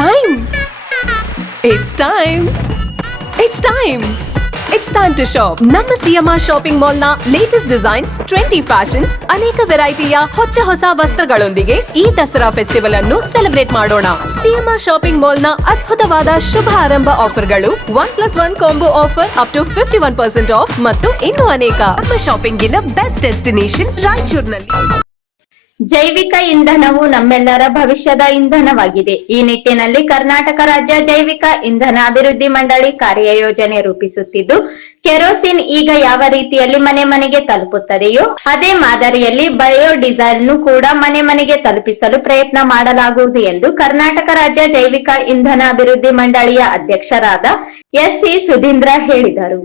time. It's time. It's time. It's time to shop. ನಮ್ಮ CMR shopping mall ನ latest designs, trendy fashions, ಅನೇಕ ವೆರೈಟಿಯ ಹೊಸ ವಸ್ತ್ರಗಳೊಂದಿಗೆ ಈ ದಸರಾ ಫೆಸ್ಟಿವಲ್ ಅನ್ನು ಸೆಲೆಬ್ರೇಟ್ ಮಾಡೋಣ. ಸಿಎಂಆರ್ ಶಾಪಿಂಗ್ ಮಾಲ್ ನ ಅದ್ಭುತವಾದ ಶುಭಾರಂಭ ಆಫರ್ಗಳು 1+1 combo offer up to 51% off ಮತ್ತು ಇನ್ನೂ ಅನೇಕ. ನಮ್ಮ ಶಾಪಿಂಗಿನ ಬೆಸ್ಟ್ ಡೆಸ್ಟಿನೇಷನ್ ರಾಯಚೂರಿನಲ್ಲಿ. ಜೈವಿಕ ಇಂಧನವು ನಮ್ಮೆಲ್ಲರ ಭವಿಷ್ಯದ ಇಂಧನವಾಗಿದೆ. ಈ ನಿಟ್ಟಿನಲ್ಲಿ ಕರ್ನಾಟಕ ರಾಜ್ಯ ಜೈವಿಕ ಇಂಧನ ಅಭಿವೃದ್ಧಿ ಮಂಡಳಿ ಕಾರ್ಯಯೋಜನೆ ರೂಪಿಸುತ್ತಿದ್ದು, ಕೆರೋಸಿನ್ ಈಗ ಯಾವ ರೀತಿಯಲ್ಲಿ ಮನೆ ಮನೆಗೆ ತಲುಪುತ್ತದೆಯೋ ಅದೇ ಮಾದರಿಯಲ್ಲಿ ಬಯೋಡೀಸೆಲ್ ನು ಕೂಡ ಮನೆ ಮನೆಗೆ ತಲುಪಿಸಲು ಪ್ರಯತ್ನ ಮಾಡಲಾಗುವುದು ಎಂದು ಕರ್ನಾಟಕ ರಾಜ್ಯ ಜೈವಿಕ ಇಂಧನ ಅಭಿವೃದ್ಧಿ ಮಂಡಳಿಯ ಅಧ್ಯಕ್ಷರಾದ ಎಸ್.ಸಿ. ಸುಧೀಂದ್ರ ಹೇಳಿದರು.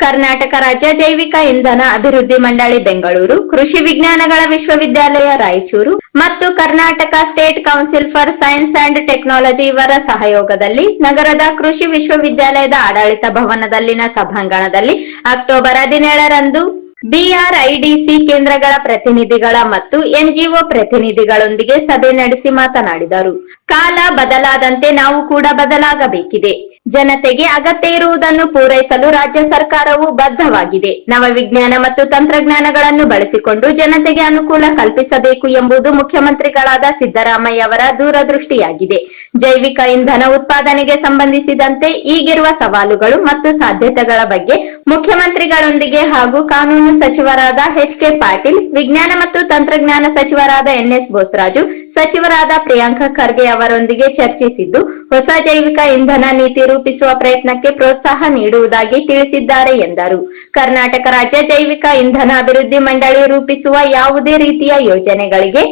ಕರ್ನಾಟಕ ರಾಜ್ಯ ಜೈವಿಕ ಇಂಧನ ಅಭಿವೃದ್ಧಿ ಮಂಡಳಿ ಬೆಂಗಳೂರು, ಕೃಷಿ ವಿಜ್ಞಾನಗಳ ವಿಶ್ವವಿದ್ಯಾಲಯ ರಾಯಚೂರು ಮತ್ತು Karnataka State Council for Science and Technology ಇವರ ಸಹಯೋಗದಲ್ಲಿ ನಗರದ ಕೃಷಿ ವಿಶ್ವವಿದ್ಯಾಲಯದ ಆಡಳಿತ ಭವನದಲ್ಲಿನ ಸಭಾಂಗಣದಲ್ಲಿ ಅಕ್ಟೋಬರ್ 17ರಂದು ಬಿಆರ್ಐಡಿಸಿ ಕೇಂದ್ರಗಳ ಪ್ರತಿನಿಧಿಗಳ ಮತ್ತು ಎನ್ಜಿಒ ಪ್ರತಿನಿಧಿಗಳೊಂದಿಗೆ ಸಭೆ ನಡೆಸಿ ಮಾತನಾಡಿದರು. ಕಾಲ ಬದಲಾದಂತೆ ನಾವು ಕೂಡ ಬದಲಾಗಬೇಕಿದೆ. ಜನತೆಗೆ ಅಗತ್ಯ ಇರುವುದನ್ನು ಪೂರೈಸಲು ರಾಜ್ಯ ಸರ್ಕಾರವು ಬದ್ಧವಾಗಿದೆ. ನವವಿಜ್ಞಾನ ಮತ್ತು ತಂತ್ರಜ್ಞಾನಗಳನ್ನು ಬಳಸಿಕೊಂಡು ಜನತೆಗೆ ಅನುಕೂಲ ಕಲ್ಪಿಸಬೇಕು ಎಂಬುದು ಮುಖ್ಯಮಂತ್ರಿಗಳಾದ ಸಿದ್ದರಾಮಯ್ಯ ಅವರ ದೂರದೃಷ್ಟಿಯಾಗಿದೆ. ಜೈವಿಕ ಇಂಧನ ಉತ್ಪಾದನೆಗೆ ಸಂಬಂಧಿಸಿದಂತೆ ಈಗಿರುವ ಸವಾಲುಗಳು ಮತ್ತು ಸಾಧ್ಯತೆಗಳ ಬಗ್ಗೆ ಮುಖ್ಯಮಂತ್ರಿಗಳೊಂದಿಗೆ ಹಾಗೂ ಕಾನೂನು ಸಚಿವರಾದ ಎಚ್.ಕೆ. ಪಾಟೀಲ್, ವಿಜ್ಞಾನ ಮತ್ತು ತಂತ್ರಜ್ಞಾನ ಸಚಿವರಾದ ಎನ್.ಎಸ್. ಬೋಸರಾಜು, ಸಚಿವರಾದ ಪ್ರಿಯಾಂಕ ಖರ್ಗೆ ಅವರೊಂದಿಗೆ ಚರ್ಚಿಸಿದ್ದು, ಹೊಸ ಜೈವಿಕ ಇಂಧನ ನೀತಿ ರೂಪಿಸುವ ಪ್ರಯತ್ನಕ್ಕೆ ಪ್ರೋತ್ಸಾಹ ನೀಡುವುದಾಗಿ ತಿಳಿಸಿದ್ದಾರೆ ಎಂದರು. ಕರ್ನಾಟಕ ರಾಜ್ಯ ಜೈವಿಕ ಇಂಧನ ಅಭಿವೃದ್ಧಿ ಮಂಡಳಿ ರೂಪಿಸುವ ಯಾವುದೇ ರೀತಿಯ ಯೋಜನೆಗಳಿಗೆ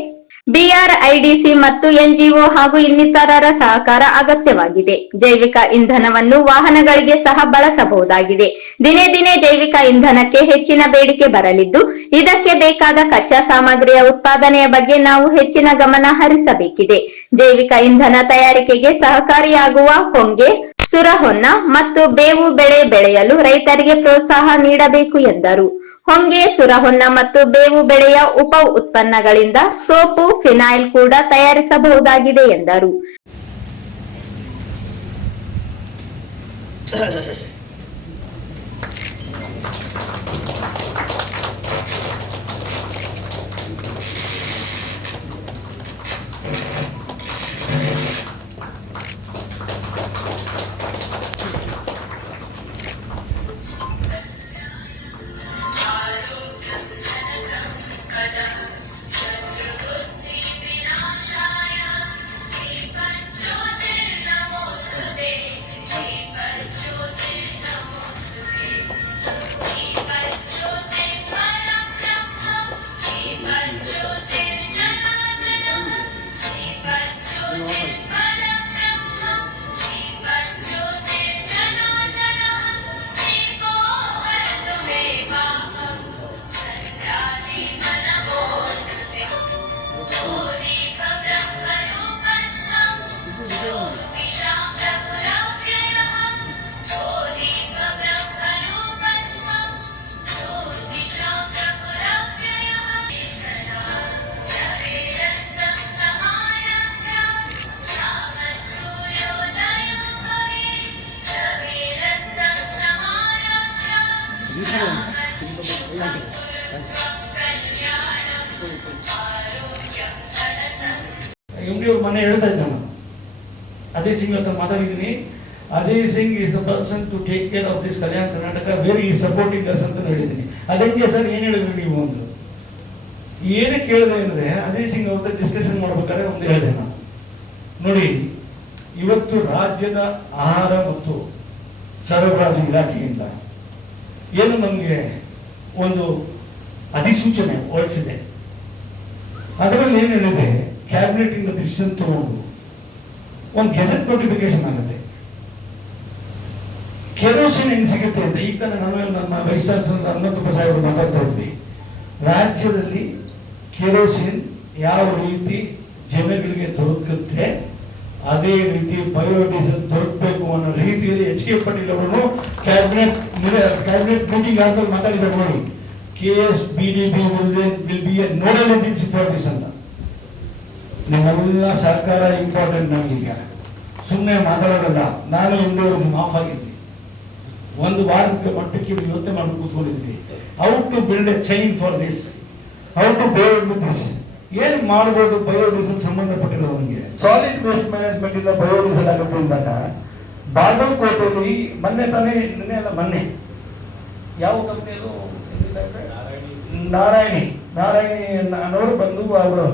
ಬಿಆರ್ಐಡಿಸಿ ಮತ್ತು ಎನ್ಜಿಒ ಹಾಗೂ ಇನ್ನಿತರರ ಸಹಕಾರ ಅಗತ್ಯವಾಗಿದೆ. ಜೈವಿಕ ಇಂಧನವನ್ನು ವಾಹನಗಳಿಗೆ ಸಹ ಬಳಸಬಹುದಾಗಿದೆ. ದಿನೇ ದಿನೇ ಜೈವಿಕ ಇಂಧನಕ್ಕೆ ಹೆಚ್ಚಿನ ಬೇಡಿಕೆ ಬರಲಿದ್ದು, ಇದಕ್ಕೆ ಬೇಕಾದ ಕಚ್ಚಾ ಸಾಮಗ್ರಿಯ ಉತ್ಪಾದನೆಯ ಬಗ್ಗೆ ನಾವು ಹೆಚ್ಚಿನ ಗಮನ ಹರಿಸಬೇಕಿದೆ. ಜೈವಿಕ ಇಂಧನ ತಯಾರಿಕೆಗೆ ಸಹಕಾರಿಯಾಗುವ ಹೊಂಗೆ, ಸುರಹೊನ್ನ ಮತ್ತು ಬೇವು ಬೆಳೆ ಬೆಳೆಯಲು ರೈತರಿಗೆ ಪ್ರೋತ್ಸಾಹ ನೀಡಬೇಕು ಎಂದರು. ಹೊಂಗೆ, ಸುರಹೊನ್ನ ಮತ್ತು ಬೇವು ಬೆಳೆಯ ಉಪ ಉತ್ಪನ್ನಗಳಿಂದ ಸೋಪು, ಫಿನೈಲ್ ಕೂಡ ತಯಾರಿಸಬಹುದಾಗಿದೆ ಎಂದರು. ಮನೆ ಹೇಳ್ತಾ ಇದ್ದ ನಾನು ಅಜಯ್ ಸಿಂಗ್ ಹತ್ರ ಮಾತಾಡಿದ್ದೀನಿ. Ajay Singh is the person to take care of this Kalyana Karnataka, very ಈ ಸಪೋರ್ಟಿಂಗ್ ಅಸ್ ಅಂತ ಹೇಳಿದ್ದೀನಿ. ಅದಕ್ಕೆ ಸರ್ ಏನ್ ಹೇಳಿದ್ರು ನೀವು ಒಂದು ಏನಕ್ಕೆ ಹೇಳಿದೆ ಅಂದ್ರೆ, ಅಜಯ್ ಸಿಂಗ್ ಅವ್ರ ಡಿಸ್ಕಷನ್ ಮಾಡ್ಬೇಕಾದ್ರೆ ಒಂದು ಹೇಳಿದೆ ನಾನು, ನೋಡಿ ಇವತ್ತು ರಾಜ್ಯದ ಆಹಾರ ಮತ್ತು ಸರಬರಾಜು ಇಲಾಖೆಯಿಂದ ಏನು ನಮಗೆ ಒಂದು ಅಧಿಸೂಚನೆ ಹೊರಡಿಸಿದೆ. ಅದರಲ್ಲಿ ಏನು ಹೇಳಿದೆ, ಕ್ಯಾಬಿನೆಟ್ ಇಂದ ಡಿಸಿಷನ್ ತಗೊಂಡು ಒಂದು ಗೆಜೆಟ್ ನೋಟಿಫಿಕೇಶನ್ ಆಗುತ್ತೆ. ಕೆರೋಸಿನ್ ಹೆಂಗ್ ಸಿಗುತ್ತೆ ಅಂತ ಈಗ ತಾನೇ ನಾನು ನನ್ನ ವೈಸ್ ಚಾನ್ಸಲರ್ ಹನುಮಂತಪ್ಪ ಸಾಹೇಬರು ಮಾತಾಡ್ತಾ ಇದ್ವಿ. ರಾಜ್ಯದಲ್ಲಿ ಕೆರೋಸಿನ್ ಯಾವ ರೀತಿ ಜನಗಳಿಗೆ ದೊರಕುತ್ತೆ ಅದೇ ರೀತಿ ಬಯೋಡೀಸೆಲ್ ದೊರಕಬೇಕು ಅನ್ನೋ ರೀತಿಯಲ್ಲಿ ಎಚ್.ಕೆ. ಪಾಟೀಲ್ ಅವರು ಕ್ಯಾಬಿನೆಟ್ ಮೀಟಿಂಗ್ ಆದ್ಮೇಲೆ ಮಾತಾಡಿದ್ದಾರೆ ನೋಡಿ. KSBDB will be a nodal agency for this ಅಂತ. ನಿಮ್ಮೆಲ್ಲ ಸರ್ಕಾರ ಇಂಪಾರ್ಟೆಂಟ್ ನಮಗೀಗ. ಸುಮ್ಮನೆ ಮಾತಾಡೋದಲ್ಲ. ನಾನು ಎಂದೂ ಮಾಫ್ ಆಗಿದ್ವಿ, ಒಂದು ವಾರದ ಮಟ್ಟಕ್ಕೆ ಯೋಚನೆ ಮಾಡಿ ಕೂತ್ಕೊಂಡಿದ್ವಿ. How to build a chain for this, how to go with this, ಏನ್ ಮಾಡ್ಬೋದು ಬಯೋಡೀಸೆಲ್ ಸಂಬಂಧಪಟ್ಟಿರೋರಿಗೆ. ಸಾಲಿಡ್ ವೇಸ್ಟ್ ಮ್ಯಾನೇಜ್ಮೆಂಟ್ ಇಂದ ಬಯೋಡೀಸೆಲ್ ಆಗುತ್ತೆ ಅಂದಾಗ ಬಾಗಲಕೋಟೆಯಲ್ಲಿ ಮೊನ್ನೆ ಯಾವ ಕಂಪ್ನಿಯಲ್ಲೂ ನಾರಾಯಣಿ ಅನ್ನೋರು ಬಂದು ಅವರು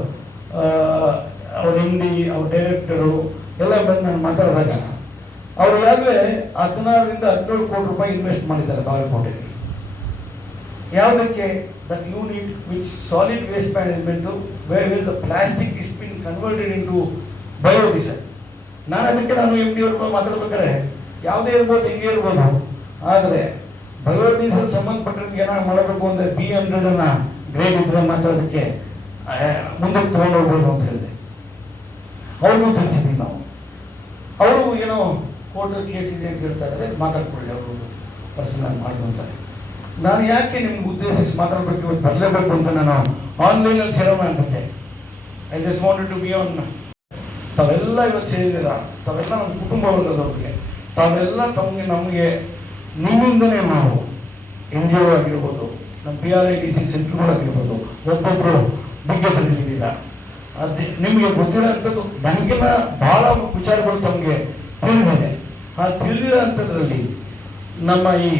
ಅವ್ರ MD ಅವ್ರ ಡೈರೆಕ್ಟರು ಎಲ್ಲ ಬಂದು ನಾನು ಮಾತಾಡಿದಾಗ ಅವರು ಈಗಾಗಲೇ 16ರಿಂದ 17 ಕೋಟಿ ರೂಪಾಯಿ ಇನ್ವೆಸ್ಟ್ ಮಾಡಿದ್ದಾರೆ ಬಾಗಲಕೋಟೆಯಲ್ಲಿ. ಯಾವುದಕ್ಕೆ? That unit which solid waste management where will the plastic is been converted into biodiesel. ನಾನು MD ಅವ್ರ ಮಾತಾಡ್ಬೇಕಾದ್ರೆ ಯಾವುದೇ ಇರ್ಬೋದು, ಹಿಂಗೆ ಇರ್ಬೋದು, ಆದರೆ ಬಯೋಡೀಸೆಲ್ ಸಂಬಂಧಪಟ್ಟರಿಗೆ ಏನಾದ್ರು ಮಾಡಬೇಕು ಅಂದ್ರೆ B100 ಗ್ರೇಡ್ ಇದ್ರೆ ಮಾತ್ರ ಅದಕ್ಕೆ ಮುಂದಕ್ಕೆ ತಗೊಂಡು ಹೋಗ್ಬೋದು ಅಂತ ಹೇಳಿದೆ. ಅವ್ರಿಗೂ ತಿಳಿಸಿದ್ವಿ ನಾವು. ಅವರು ಏನೋ ಕೋರ್ಟ್ ಕೇಸ್ ಇದೆ ಅಂತ ಹೇಳ್ತಾರೆ, ಮಾತಾಡ್ಕೊಳ್ಳಿ ಅವರು ಪರ್ಸನಲ್ ಮಾಡ್ಕೊಂತಾರೆ. ನಾನು ಯಾಕೆ ನಿಮ್ಗೆ ಉದ್ದೇಶಿಸಿ ಮಾತಾಡ್ಬೇಕು, ಇವತ್ತು ಬರಲೇಬೇಕು ಅಂತ ನಾನು ಆನ್ಲೈನಲ್ಲಿ ಸೇರೋಣ ಅಂತಿದ್ದೆ. I just wanted to be on. ತಾವೆಲ್ಲ ಇವತ್ತು ಸೇರಿದ್ದೀರ, ತಾವೆಲ್ಲ ನಮ್ಮ ಕುಟುಂಬ ವರ್ಗದವ್ರಿಗೆ, ತಾವೆಲ್ಲ ನಮಗೆ ನಿಮ್ಮಿಂದನೇ ನಾವು NGO ಆಗಿರ್ಬೋದು, ನಮ್ಮ PRIDC ಸೆಂಟರ್ಗಳಾಗಿರ್ಬೋದು, ಒಬ್ಬೊಬ್ಬರು ಬಗ್ಗೆ ಸಲ್ಲಿಸಿದ್ದೀರ. ಅದೇ ನಿಮಗೆ ಗೊತ್ತಿರೋಂಥದ್ದು ನನಗೆಲ್ಲ ಬಹಳ ವಿಚಾರಗಳು ತಮಗೆ ತಿಳಿದಿದೆ. ಆ ತಿಳಿದಿರೋಂಥದ್ರಲ್ಲಿ ನಮ್ಮ ಈ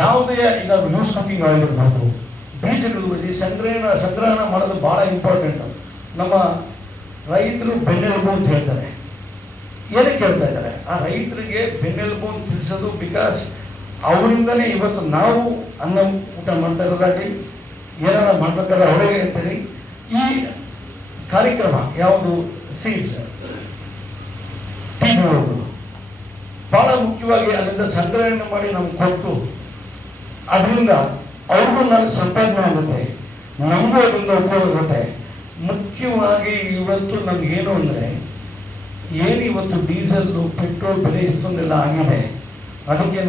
ಯಾವುದೇ ಈಗ ಯೂಸ್ ಕುಕಿಂಗ್ ಆಯಿಲ್ ಇರ್ಬೋದು, ಬೀಜಗಳು ಸಂಗ್ರಹಣ ಮಾಡೋದು ಬಹಳ ಇಂಪಾರ್ಟೆಂಟ್. ನಮ್ಮ ರೈತರು ಬೆನ್ನೆಲುಬು ಅಂತ ಹೇಳ್ತಾರೆ. ಏನಕ್ಕೆ ಹೇಳ್ತಾ ಇದ್ದಾರೆ? ಆ ರೈತರಿಗೆ ಬೆನ್ನೆಲುಬು ಅಂತ ತಿಳಿಸೋದು, ಬಿಕಾಸ್ ಅವರಿಂದನೇ ಇವತ್ತು ನಾವು ಅನ್ನ ಊಟ ಮಾಡ್ತಾ ಇರೋದಾಗಿ ಏನಾರ ಮಾಡ್ಬೇಕಾದ್ರೆ ಅವರಿಗೆ ಅಂತೇಳಿ ಈ ಕಾರ್ಯಕ್ರಮ ಯಾವುದು ಸೀಡ್ಸ್ TBOಗಳು ಬಹಳ ಮುಖ್ಯವಾಗಿ ಅಲ್ಲಿಂದ ಸಂಗ್ರಹಣೆ ಮಾಡಿ ನಮ್ಗೆ ಕೊಟ್ಟು ಅದರಿಂದ ಅವ್ರಿಗೂ ನನಗೆ ಸಂಪಾದನೆ ಆಗುತ್ತೆ, ನಮಗೂ ಅದರಿಂದ ಉಪಯೋಗ ಆಗುತ್ತೆ. ಮುಖ್ಯವಾಗಿ ಇವತ್ತು ನಮಗೇನು ಅಂದರೆ ಏನು ಇವತ್ತು ಡೀಸೆಲ್ ಪೆಟ್ರೋಲ್ ಬೆಲೆ ಇಷ್ಟೊಂದೆಲ್ಲ ಆಗಿದೆ, ಅದಕ್ಕೆ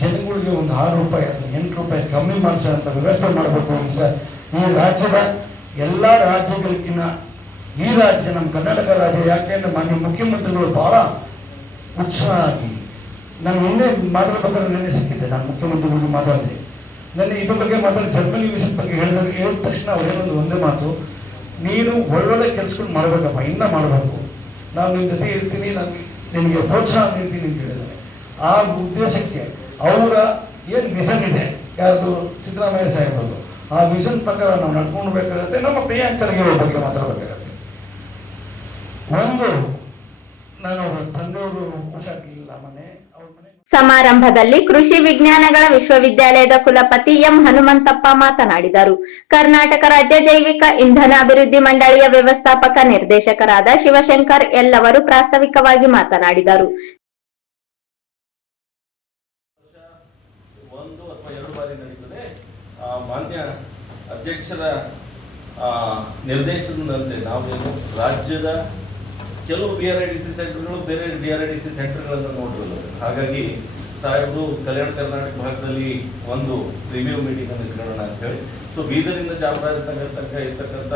ಜನಗಳಿಗೆ ಒಂದು 6 ರೂಪಾಯಿ ಅಥವಾ 8 ರೂಪಾಯಿ ಕಮ್ಮಿ ಮಾಡಿಸೋಂಥ ವ್ಯವಸ್ಥೆ ಮಾಡಬೇಕು ಸರ್. ಈ ರಾಜ್ಯದ ಎಲ್ಲ ರಾಜ್ಯಗಳಿಗಿನ್ನ ಈ ರಾಜ್ಯ ನಮ್ಮ ಕರ್ನಾಟಕ ರಾಜ್ಯ, ಯಾಕೆಂದ್ರೆ ಮಾನ್ಯ ಮುಖ್ಯಮಂತ್ರಿಗಳು ಬಹಳ ಉತ್ಸಾಹ ಆಗಿ, ನಾನು ನಿನ್ನೆ ಮಾತಾಡ್ಬೇಕಾದ್ರೆ ನೆನ್ನೆ ಸಿಕ್ಕಿದ್ದೆ, ನಾನು ಮುಖ್ಯಮಂತ್ರಿಗಳಿಗೆ ಮಾತಾಡಿದೆ. ನೆನ್ನೆ ಇದ್ರ ಬಗ್ಗೆ ಜರ್ಮನಿ ವಿಷಯದ ಬಗ್ಗೆ ಹೇಳಿದ ತಕ್ಷಣ ಅವ್ರೇನೊಂದು ಒಂದೇ ಮಾತು, ನೀನು ಒಳ್ಳೊಳ್ಳೆ ಕೆಲಸಗಳು ಮಾಡಬೇಕಪ್ಪ, ಇನ್ನೂ ಮಾಡಬೇಕು, ನಾನು ನಿನ್ನ ಜೊತೆ ಇರ್ತೀನಿ, ನಿನಗೆ ಪ್ರೋತ್ಸಾಹ ನೀಡ್ತೀನಿ ಅಂತ ಹೇಳಿದ್ದಾರೆ. ಆ ಉದ್ದೇಶಕ್ಕೆ ಅವರ ಏನು ವಿಷನ್ ಇದೆ, ಯಾವುದು ಸಿದ್ದರಾಮಯ್ಯ ಸಾಹೇಬರು, ಆ ವಿಷನ್ ಪ್ರಕಾರ ನಾವು ನಡ್ಕೊಂಡು ಬೇಕಾಗುತ್ತೆ. ನಮ್ಮ ಪ್ರಿಯಾಂಕರ್ಗೆ ಬಗ್ಗೆ ಮಾತಾಡಬೇಕಾಗತ್ತೆ. ಒಂದು ನಾನು ಅವರ ತಂದೆಯವರು ಹುಷಾರಿಲ್ಲ, ಮನೆ ಅವ್ರ ಮನೆ. ಸಮಾರಂಭದಲ್ಲಿ ಕೃಷಿ ವಿಜ್ಞಾನಗಳ ವಿಶ್ವವಿದ್ಯಾಲಯದ ಕುಲಪತಿ ಎಂ ಹನುಮಂತಪ್ಪ ಮಾತನಾಡಿದರು. ಕರ್ನಾಟಕ ರಾಜ್ಯ ಜೈವಿಕ ಇಂಧನ ಅಭಿವೃದ್ಧಿ ಮಂಡಳಿಯ ವ್ಯವಸ್ಥಾಪಕ ನಿರ್ದೇಶಕರಾದ ಶಿವಶಂಕರ್ ಎಲ್ಲವರು ಪ್ರಾಸ್ತಾವಿಕವಾಗಿ ಮಾತನಾಡಿದರು. 1 ಅಥವಾ 2 ಬಾರಿ ನಡೀತದೆ. ಮಾನ್ಯ ಅಧ್ಯಕ್ಷರ ನಿರ್ದೇಶನದಂತೆ ನಾವೇನು ರಾಜ್ಯದ ಕೆಲವು BRIDC ಸೆಂಟರ್ಗಳು ಬೇರೆ DRIDC ಸೆಂಟರ್ಗಳನ್ನು ನೋಡಿರೋದು. ಹಾಗಾಗಿ ಸಾಹೇಬರು ಕಲ್ಯಾಣ ಕರ್ನಾಟಕ ಭಾಗದಲ್ಲಿ ಒಂದು ರಿವ್ಯೂ ಮೀಟಿಂಗ್ ಅನ್ನು ಇಟ್ಕೊಳ್ಳೋಣ ಅಂತ ಹೇಳಿ, ಸೊ ಬೀದರಿಂದ ಚಾಮರಾಜನಗರ ತನಕ ಇರ್ತಕ್ಕಂಥ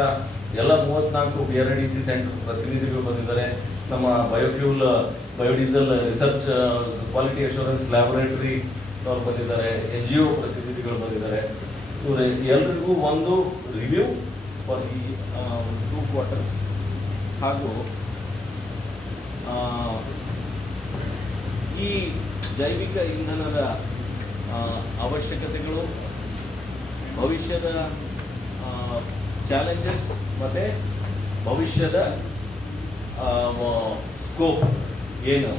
ಎಲ್ಲ 34 BRIDC ಸೆಂಟರ್ ಪ್ರತಿನಿಧಿಗಳು ಬಂದಿದ್ದಾರೆ. ನಮ್ಮ biodiesel research quality assurance laboratory ಅವ್ರು ಬಂದಿದ್ದಾರೆ, NGO ಪ್ರತಿನಿಧಿಗಳು ಬಂದಿದ್ದಾರೆ. ಇವರು ಎಲ್ರಿಗೂ ಒಂದು ರಿವ್ಯೂ ಫಾರ್ ದಿ 2 ಕ್ವಾರ್ಟರ್ಸ್ ಹಾಗೂ ಈ ಜೈವಿಕ ಇಂಧನದ ಅವಶ್ಯಕತೆಗಳು, ಭವಿಷ್ಯದ ಚಾಲೆಂಜಸ್ ಮತ್ತು ಭವಿಷ್ಯದ ಸ್ಕೋಪ್ ಏನು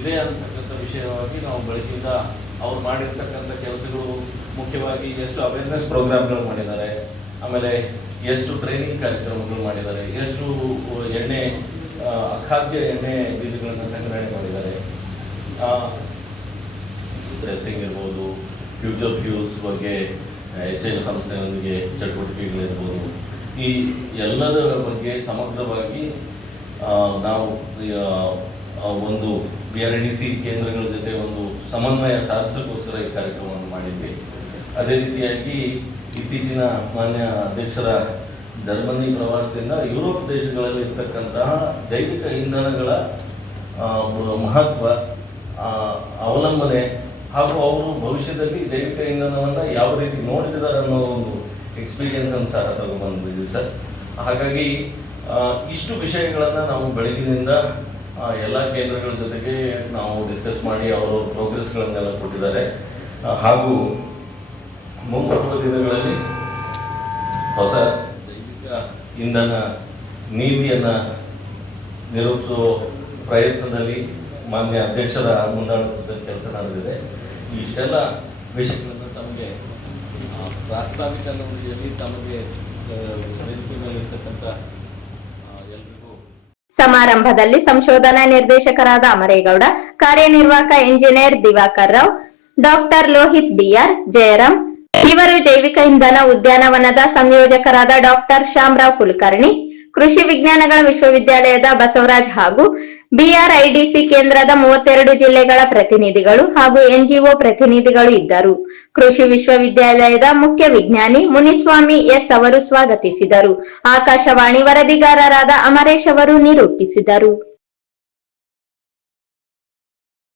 ಇದೆ ಅಂತಕ್ಕಂಥ ವಿಷಯವಾಗಿ ನಾವು ಬೆಳಕಿಂದ ಅವ್ರು ಮಾಡಿರ್ತಕ್ಕಂಥ ಕೆಲಸಗಳು, ಮುಖ್ಯವಾಗಿ ಎಷ್ಟು ಅವೇರ್ನೆಸ್ ಪ್ರೋಗ್ರಾಮ್ಗಳು ಮಾಡಿದ್ದಾರೆ, ಆಮೇಲೆ ಎಷ್ಟು ಟ್ರೈನಿಂಗ್ ಕಾರ್ಯಕ್ರಮಗಳು ಮಾಡಿದ್ದಾರೆ, ಎಷ್ಟು ಎಣ್ಣೆ ಅಖಾದ್ಯ ಎಣ್ಣೆ ಬೀಜಗಳನ್ನು ಸಂಗ್ರಹಣೆ ಮಾಡಿದ್ದಾರೆ, ರೆಸ್ಟಿಂಗ್ ಇರ್ಬೋದು, ಫ್ಯೂಚರ್ ಫ್ಯೂಲ್ಸ್ ಬಗ್ಗೆ HIL ಸಂಸ್ಥೆಯೊಂದಿಗೆ ಚಟುವಟಿಕೆಗಳಿರ್ಬೋದು, ಈ ಎಲ್ಲದರ ಬಗ್ಗೆ ಸಮಗ್ರವಾಗಿ ನಾವು ಒಂದು BRIDC ಕೇಂದ್ರಗಳ ಜೊತೆ ಒಂದು ಸಮನ್ವಯ ಸಾಧಿಸೋಕ್ಕೋಸ್ಕರ ಈ ಕಾರ್ಯಕ್ರಮವನ್ನು ಮಾಡಿದ್ವಿ. ಅದೇ ರೀತಿಯಾಗಿ ಇತ್ತೀಚಿನ ಮಾನ್ಯ ಅಧ್ಯಕ್ಷರ ಜರ್ಮನಿ ಪ್ರವಾಸದಿಂದ ಯುರೋಪ್ ದೇಶಗಳಲ್ಲಿ ಇರ್ತಕ್ಕಂತಹ ಜೈವಿಕ ಇಂಧನಗಳ ಮಹತ್ವ, ಅವಲಂಬನೆ ಹಾಗೂ ಅವರು ಭವಿಷ್ಯದಲ್ಲಿ ಜೈವಿಕ ಇಂಧನವನ್ನು ಯಾವ ರೀತಿ ನೋಡ್ತಿದ್ದಾರೆ ಅನ್ನೋ ಒಂದು ಎಕ್ಸ್ಪೀರಿಯನ್ಸ್ ಅನ್ನು ಸಹ ತಗೊಂಡ್ಬಂದಿದ್ದೀವಿ ಸರ್. ಹಾಗಾಗಿ ಇಷ್ಟು ವಿಷಯಗಳನ್ನು ನಾವು ಬೆಳಗಿನಿಂದ ಎಲ್ಲ ಕೇಂದ್ರಗಳ ಜೊತೆಗೆ ನಾವು ಡಿಸ್ಕಸ್ ಮಾಡಿ ಅವರು ಪ್ರೋಗ್ರೆಸ್ಗಳನ್ನೆಲ್ಲ ಕೊಟ್ಟಿದ್ದಾರೆ. ಹಾಗೂ ಮುಂಬರುವ ದಿನಗಳಲ್ಲಿ ಹೊಸ ಜೈವಿಕ ಇಂಧನ ನೀತಿಯನ್ನು ನಿರೂಪಿಸುವ ಪ್ರಯತ್ನದಲ್ಲಿ ಮಾನ್ಯ ಅಧ್ಯಕ್ಷರ ಮುಂದಾಳತ್ವದಲ್ಲಿ ಕೆಲಸ ನಡೆದಿದೆ. ಇಷ್ಟೆಲ್ಲ ವಿಷಯಗಳನ್ನು ತಮಗೆ ಪ್ರಾಸ್ತಾವಿಕ ನುಡಿಯಲ್ಲಿ ತಮಗೆ ಇರ್ತಕ್ಕಂಥ ಎಲ್ರಿಗೂ. ಸಮಾರಂಭದಲ್ಲಿ ಸಂಶೋಧನಾ ನಿರ್ದೇಶಕರಾದ ಅಮರೇಗೌಡ, ಕಾರ್ಯನಿರ್ವಾಹಕ engineer Diwakar Rao, doctor Lohith BR, Jayaram, ಇವರು ಜೈವಿಕ ಇಂಧನ ಉದ್ಯಾನವನದ ಸಂಯೋಜಕರಾದ ಡಾಕ್ಟರ್ ಶ್ಯಾಮರಾವ್ ಕುಲಕರ್ಣಿ, ಕೃಷಿ ವಿಜ್ಞಾನಗಳ ವಿಶ್ವವಿದ್ಯಾಲಯದ ಬಸವರಾಜ್ ಹಾಗೂ ಬಿಆರ್ಐಡಿಸಿ ಕೇಂದ್ರದ 32 ಜಿಲ್ಲೆಗಳ ಪ್ರತಿನಿಧಿಗಳು ಹಾಗೂ ಎನ್ಜಿಒ ಪ್ರತಿನಿಧಿಗಳು ಇದ್ದರು. ಕೃಷಿ ವಿಶ್ವವಿದ್ಯಾಲಯದ ಮುಖ್ಯ ವಿಜ್ಞಾನಿ ಮುನಿಸ್ವಾಮಿ ಎಸ್ ಅವರು ಸ್ವಾಗತಿಸಿದರು. ಆಕಾಶವಾಣಿ ವರದಿಗಾರರಾದ ಅಮರೇಶ್ ಅವರು ನಿರೂಪಿಸಿದರು.